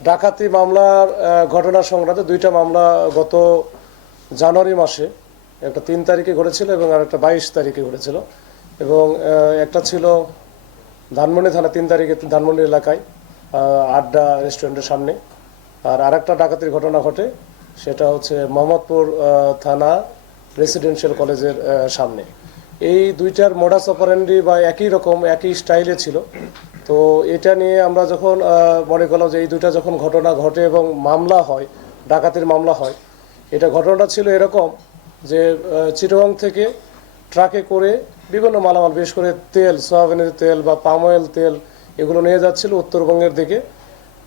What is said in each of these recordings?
ডাকাতি মামলার ঘটনা সংক্রান্ত দুইটা মামলা গত জানুয়ারি মাসে, একটা 3 তারিখে ঘটেছিল এবং আর একটা 22 তারিখে ঘটেছিল। এবং একটা ছিল ধানমন্ডি থানা 3 তারিখে ধানমন্ডি এলাকায় আড্ডা রেস্টুরেন্টের সামনে, আর আরেকটা ডাকাতির ঘটনা ঘটে সেটা হচ্ছে মোহাম্মদপুর থানা রেসিডেন্সিয়াল কলেজের সামনে। এই দুইটার মোডাস অপারেন্ডি বা একই রকম একই স্টাইলে ছিল। তো এটা নিয়ে আমরা যখন মনে করলাম যে এই দুইটা যখন ঘটনা ঘটে এবং মামলা হয়, ডাকাতির মামলা হয়, এটা ঘটনাটা ছিল এরকম যে চিটাগং থেকে ট্রাকে করে বিভিন্ন মালামাল, বিশেষ করে তেল, সয়াবিনের তেল বা পাম অয়েল তেল, এগুলো নিয়ে যাচ্ছিল উত্তরবঙ্গের দিকে।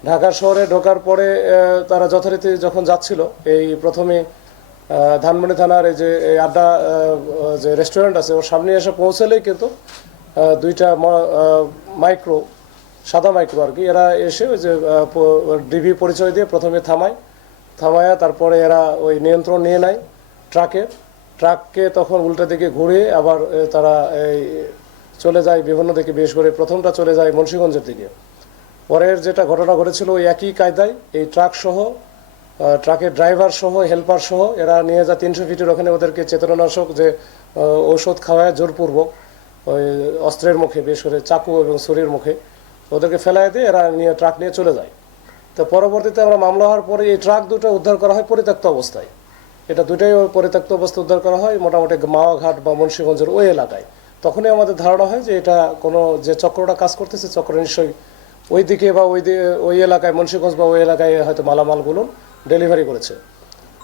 ঢাকা শহরে ঢোকার পরে তারা যথারীতি যখন যাচ্ছিল, এই প্রথমে ধানমন্ডি থানার এই যে আড্ডা যে রেস্টুরেন্ট আছে ওর সামনে এসে পৌঁছলেই কিন্তু দুইটা মাইক্রো, সাদা মাইক্রো আর কি, এরা এসে ওই যে ডিবি পরিচয় দিয়ে প্রথমে থামায়া তারপরে এরা ওই নিয়ন্ত্রণ নিয়ে নেয় ট্রাককে তখন উল্টা দিকে ঘুরে আবার তারা এই চলে যায় বিভিন্ন দিকে, বিশেষ করে প্রথমটা চলে যায় মুন্সিগঞ্জের দিকে। পরের যেটা ঘটনা ঘটেছিল ওই একই কায়দায় এই ট্রাক সহ, ট্রাকের ড্রাইভার সহ, হেল্পার সহ এরা নিয়ে যায় 300 ফিটের ওখানে, ওদেরকে চেতনানাশক যে ঔষধ খাওয়ায় জোরপূর্বক ওই অস্ত্রের মুখে, বিশেষ করে চাকু এবং ছুরির মুখে ওদেরকে ফেলায় দিয়ে এরা নিয়ে ট্রাক নিয়ে চলে যায়। তো পরবর্তীতে আমরা মামলা হওয়ার পরে এই ট্রাক দুটো উদ্ধার করা হয় পরিত্যক্ত অবস্থায়। এটা দুটাই পরিত্যক্ত অবস্থায় উদ্ধার করা হয় মোটামুটি মাওয়াঘাট বা মুন্সিগঞ্জের ওই এলাকায়। তখনই আমাদের ধারণা হয় যে এটা কোনো যে চক্রটা কাজ করতেছে, চক্র নিশ্চয়ই ওই দিকে বা ওই এলাকায়, মুন্সিগঞ্জ বা ওই এলাকায় হয়তো মালামালগুলো ডেলিভারি করেছে।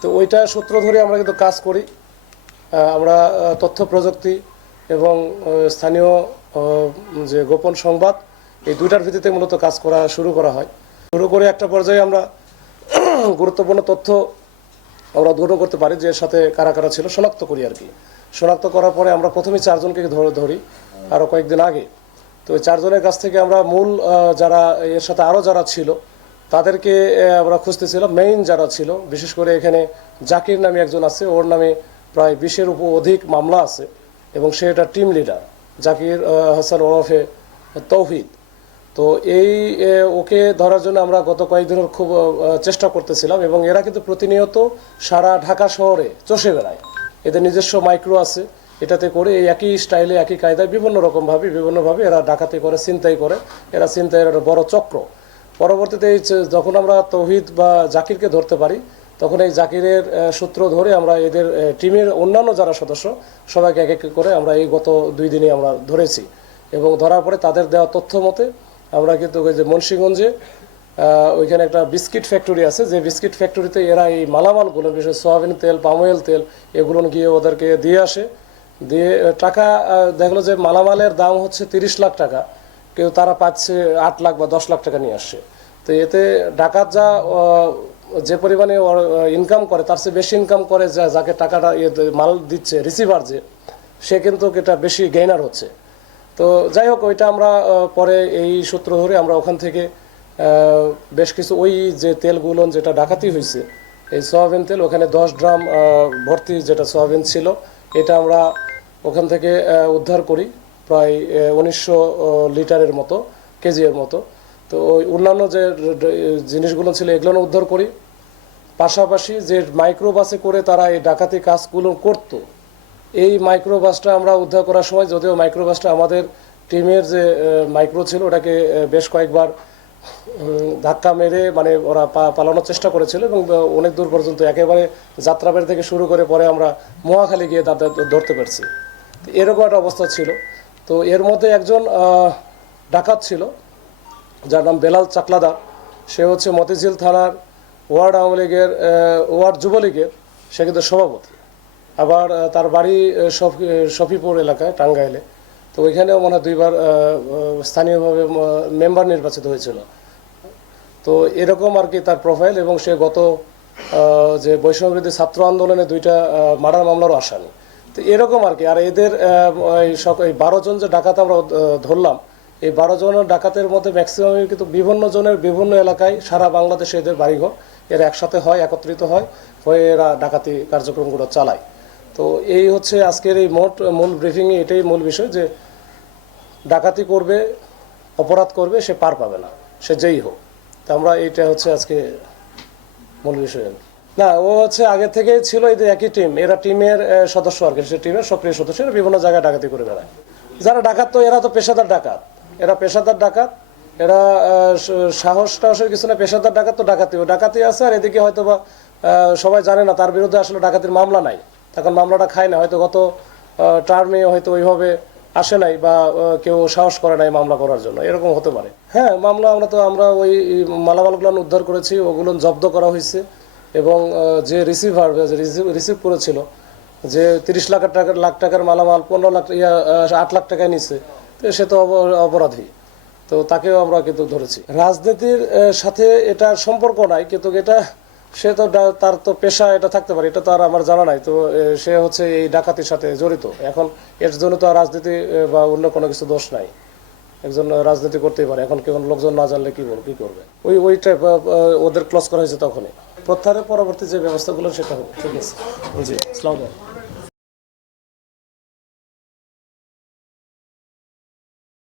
তো ওইটা সূত্র ধরে আমরা কিন্তু কাজ করি। আমরা তথ্য প্রযুক্তি এবং স্থানীয় যে গোপন সংবাদ, এই দুইটার ভিত্তিতে মূলত কাজ করা শুরু করে একটা পর্যায়ে আমরা গুরুত্বপূর্ণ তথ্য আমরা গ্রহণ করতে পারি যে এর সাথে কারা কারা ছিল, শনাক্ত করি আর কি। শনাক্ত করার পরে আমরা প্রথমে 4 জনকে ধরি আরও কয়েকদিন আগে। তো ওই 4 জনের কাছ থেকে আমরা মূল যারা এর সাথে আরও যারা ছিল তাদেরকে আমরা খুঁজতেছিলাম। মেইন যারা ছিল, বিশেষ করে এখানে জাকির নামে একজন আছে, ওর নামে প্রায় 20-এর অধিক মামলা আছে এবং সে এটা টিম লিডার, জাকির হাসান ওরফে তৌহিদ। তো এই ওকে ধরার জন্য আমরা গত কয়েকদিনের খুব চেষ্টা করতেছিলাম এবং এরা কিন্তু প্রতিনিয়ত সারা ঢাকা শহরে চষে বেড়ায়। এদের নিজস্ব মাইক্রো আছে, এটাতে করে এই একই স্টাইলে একই কায়দায় বিভিন্নভাবে এরা ডাকাতি করে, ছিনতাই করে। এরা ছিনতাইয়ের একটা বড় চক্র। পরবর্তীতে যখন আমরা তৌহিদ বা জাকিরকে ধরতে পারি, তখন এই জাকিরের সূত্র ধরে আমরা এদের টিমের অন্যান্য যারা সদস্য সবাইকে এক এক করে আমরা এই গত 2 দিনে আমরা ধরেছি। এবং ধরার পরে তাদের দেওয়া তথ্য মতে আমরা কিন্তু ওই যে মুন্সিগঞ্জে ওইখানে একটা বিস্কিট ফ্যাক্টরি আছে, যে বিস্কিট ফ্যাক্টরিতে এরা এই মালামালগুলো, বিশেষ সয়াবিন তেল, পাম অয়েল তেল, এগুলো গিয়ে ওদেরকে দিয়ে আসে। দিয়ে টাকা দেখলো যে মালামালের দাম হচ্ছে 30 লাখ টাকা, কিন্তু তারা পাচ্ছে 8 লাখ বা 10 লাখ টাকা নিয়ে আসছে। তো এতে ডাকাত যে পরিমাণে ইনকাম করে তার চেয়ে বেশি ইনকাম করে যাকে টাকাটা মাল দিচ্ছে, রিসিভার যে, সে কিন্তু এটা বেশি গেইনার হচ্ছে। তো যাই হোক, ওইটা আমরা পরে এই সূত্র ধরে আমরা ওখান থেকে বেশ কিছু ওই যে তেলগুলো যেটা ডাকাতি হয়েছে, এই সয়াবিন তেল, ওখানে 10 ড্রাম ভর্তি যেটা সয়াবিন ছিল, এটা আমরা ওখান থেকে উদ্ধার করি প্রায় 1900 লিটারের মতো, কেজির মতো। তো ওই অন্যান্য যে জিনিসগুলো ছিল এগুলো উদ্ধার করি। পাশাপাশি যে মাইক্রোবাসে করে তারা এই ডাকাতি কাজগুলো করতো, এই মাইক্রোবাসটা আমরা উদ্ধার করার সময়, যদিও মাইক্রোবাসটা আমাদের টিমের যে মাইক্রো ছিল ওটাকে বেশ কয়েকবার ধাক্কা মেরে মানে ওরা পালানোর চেষ্টা করেছিল এবং অনেক দূর পর্যন্ত একেবারে যাত্রাবাড়ি থেকে শুরু করে পরে আমরা মহাখালী গিয়ে তাদের ধরতে পারছি। এরকম একটা অবস্থা ছিল। তো এর মধ্যে একজন ডাকাত ছিল যার নাম বেলাল চাকলাদার। সে হচ্ছে মতিঝিল থানার ওয়ার্ড আওয়ামী লীগের ওয়ার্ড যুবলীগের সে কিন্তু সভাপতি। আবার তার বাড়ি শফিপুর এলাকায়, টাঙ্গাইলে। তো ওইখানেও মনে হয় 2বার স্থানীয়ভাবে মেম্বার নির্বাচিত হয়েছিল। তো এরকম আর কি তার প্রোফাইল। এবং সে গত যে বৈষম্যবিরোধী ছাত্র আন্দোলনে 2টা মার্ডার মামলারও আসামি। তো এরকম আর কি। আর এদের এই 12 জন যে ডাকাত আমরা ধরলাম, এই 12 জনের ডাকাতের মধ্যে ম্যাক্সিমামই কিন্তু বিভিন্ন জনের বিভিন্ন এলাকায় সারা বাংলাদেশে এদের বাড়িঘর। এরা একসাথে হয়, একত্রিত হয়ে এরা ডাকাতি কার্যক্রমগুলো চালায়। তো এই হচ্ছে আজকের এই মূল ব্রিফিংয়ে এটাই মূল বিষয়, যে ডাকাতি করবে, অপরাধ করবে, সে পার পাবে না, সে যেই হোক। তো আমরা এইটা হচ্ছে আজকে মূল বিষয়। না, ও হচ্ছে আগে থেকেই ছিল এই যে একই টিম, এরা টিমের সদস্য আর কি, সে টিমের সক্রিয় সদস্য, এরা বিভিন্ন জায়গায় ডাকাতি করে বেড়ায়। যারা ডাকাত তো এরা তো পেশাদার ডাকাত, এরা পেশাদার ডাকাত, এরা সাহস টাহসের কিছু না, পেশাদার ডাকাত তো ডাকাতি আছে। আর এদিকে হয়তো বা সবাই জানে না তার বিরুদ্ধে আসলে ডাকাতির মামলা নাই, তখন মামলাটা খায় না, হয়তো গত টার্মে হয়তো ওইভাবে আসে নাই বা কেউ সাহস করে নাই মামলা করার জন্য, এরকম হতে পারে। হ্যাঁ, মামলা আমরা ওই মালামালগুলো উদ্ধার করেছি, ওগুলো জব্দ করা হয়েছে এবং যে রিসিভ করেছিল, যে 30 লাখ টাকার মালামাল 8 লাখ টাকায় নিচ্ছে, তো সে তো অপরাধী, তো তাকেও আমরা কিন্তু ধরেছি। রাজনীতির সাথে এটার সম্পর্ক নাই, কিন্তু এটা সে তো তার তো পেশা এটা থাকতে পারে, এটা তো আর আমার জানা নাই। তো সে হচ্ছে এই ডাকাতির সাথে জড়িত, এখন এর জন্য তো আর রাজনীতি বা অন্য কোনো কিছু দোষ নাই, একজন রাজনীতি করতেই পারে। এখন কেউ লোকজন না জানলে কি করবে, ওইটা ওদের ক্লোজ করা হয়েছে তখনই। প্রত্যাহারের পরবর্তী যে ব্যবস্থাগুলো সেটা হবে। ঠিক আছে, জি, আসসালামু আলাইকুম।